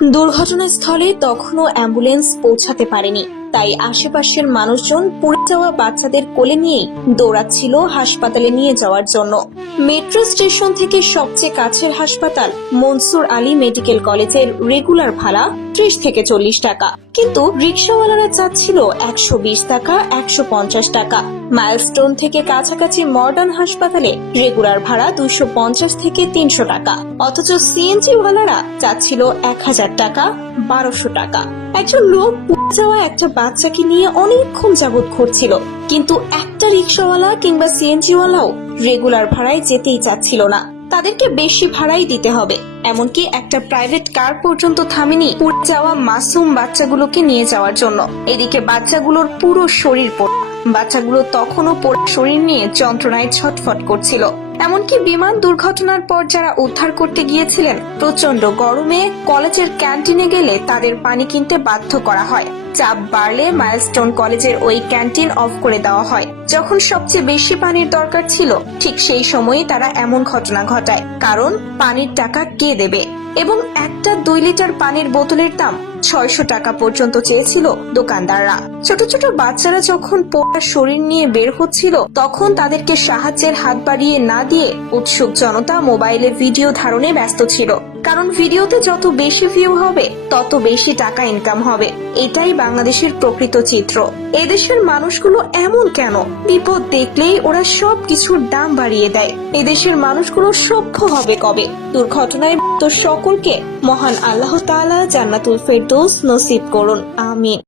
দুর্ঘটনাস্থলে তখনও অ্যাম্বুলেন্স পৌঁছাতে পারেনি, তাই আশেপাশের মানুষজন পড়ে যাওয়া বাচ্চাদের কোলে নিয়েই দৌড়াচ্ছিল হাসপাতালে নিয়ে যাওয়ার জন্য। মেট্রো স্টেশন থেকে সবচেয়ে কাছের হাসপাতাল মনসুর আলী মেডিকেল কলেজের রেগুলার ভাড়া 30 থেকে 40 টাকা, কিন্তু রিক্সাওয়ালারা চাচ্ছিল 120 টাকা, 150 টাকা। মাইলস্টোন থেকে কাছাকাছি মডার্ন হাসপাতালে রেগুলার ভাড়া 250 থেকে 300 টাকা, অথচ সিএনজি ওয়ালারা চাচ্ছিল 1000 টাকা, 1200 টাকা। একজন লোক পড়ে যাওয়া একটা বাচ্চাকে নিয়ে অনেকক্ষণ যাবৎ ঘুরছিল, কিন্তু একটা রিক্সাওয়ালা কিংবা সিএনজি ওয়ালাও রেগুলার ভাড়ায় যেতেই চাচ্ছিল না। তাদেরকে বেশি ভাড়াই দিতে হবে, এমনকি একটা প্রাইভেট কার পর্যন্ত থামেনি পড়ে যাওয়া মাসুম বাচ্চাগুলোকে নিয়ে যাওয়ার জন্য। এদিকে বাচ্চাগুলোর পুরো শরীর পোড়া, বাচ্চাগুলো তখনও পোড়া শরীর নিয়ে যন্ত্রণায় ছটফট করছিল। এমনকি বিমান দুর্ঘটনার পর যারা উদ্ধার করতে গিয়েছিলেন, প্রচন্ড গরমে কলেজের ক্যান্টিনে গেলে তাদের পানি কিনতে বাধ্য করা হয়। চাপ বাড়লে মাইলস্টোন কলেজের ওই ক্যান্টিন অফ করে দেওয়া হয়। যখন সবচেয়ে বেশি পানির দরকার ছিল, ঠিক সেই সময়ে তারা এমন ঘটনা ঘটায়, কারণ পানির টাকা কে দেবে? এবং একটা 2 লিটার পানির বোতলের দাম 600 টাকা পর্যন্ত চেয়েছিল দোকানদাররা। ছোট ছোট বাচ্চারা যখন পোড়া শরীর নিয়ে বের হচ্ছিল, তখন তাদেরকে সাহায্যের হাত বাড়িয়ে না দিয়ে উৎসুক জনতা মোবাইলে ভিডিও ধারণে ব্যস্ত ছিল, কারণ ভিডিওতে যত বেশি ভিউ হবে তত বেশি টাকা ইনকাম হবে। এটাই বাংলাদেশের প্রকৃত চিত্র। এদেশের মানুষগুলো এমন কেন? বিপদ দেখলেই ওরা সব কিছুর দাম বাড়িয়ে দেয়। এদেশের মানুষগুলো সভ্য হবে কবে? দুর্ঘটনায় তো সকলকে মহান আল্লাহ তাআলা জান্নাতুল ফেরদৌস নসিব করুন, আমিন।